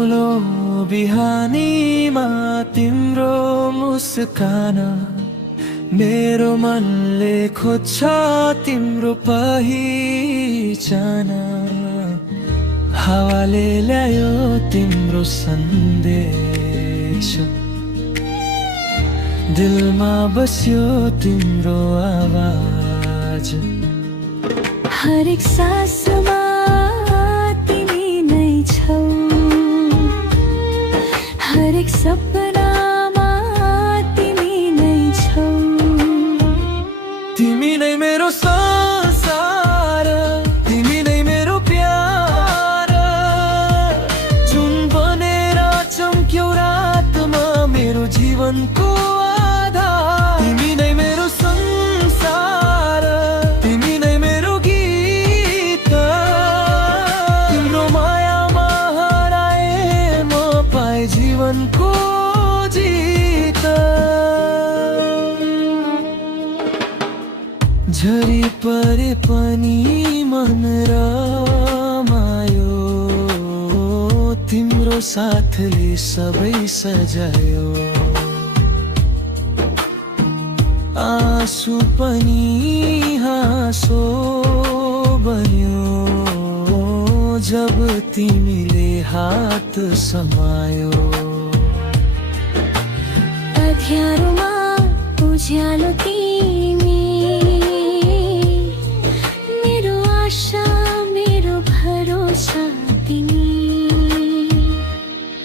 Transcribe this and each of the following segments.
नौलो बिहानीमा तिम्रो मुस्कान मेरो मनले खोज्छ तिम्रो पहिचान हावाले ल्यायो तिम्रो सन्देश दिलमा बस्यो तिम्रो आवाज हरेक सासमा तिमी नै छौ हरेक सपनामा तिमी नै छौ तिमी नै मेरो संसार तिमी नै मेरो प्यार जुन बनेर चम्क्यौ रातमा मेरो जीवनको आधार तिमी नै मेरो संसार तिमी नै मेरो गीत तिम्रो मायामा हराए म पाए जीवनको जीत झरी परे पनि मन रमायो तिम्रो साथले सबै सजायो आँसु पनि हाँसो बन्यो जब तिमीले हात समायो अँध्यारोमा उज्यालो तिमी मेरो आशा मेरो भरोसा तिमी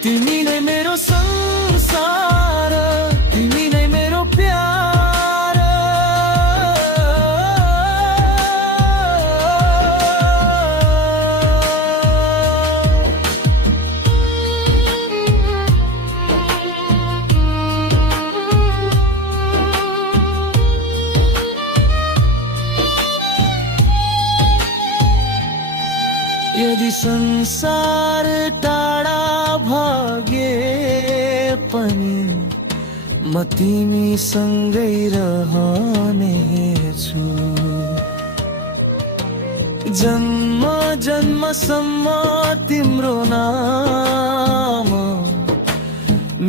तिमी नै मेरो संसार तिमी नै मेरो प्यार यदि संसार टाढा भागे पनि म तिमीसँगै रहनेछु जन्म जन्मसम्म तिम्रो नाम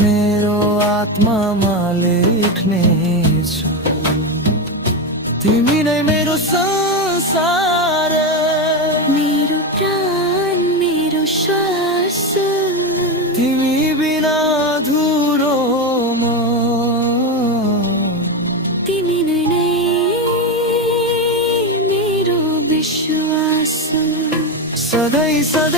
मेरो आत्मामा लेख्नेछु तिमी नै मेरो संसार मेरो प्राण मेरो श्वास तिमी बिना अधुरो म तिमी नै मेरो विश्वास सधैँ सधैँ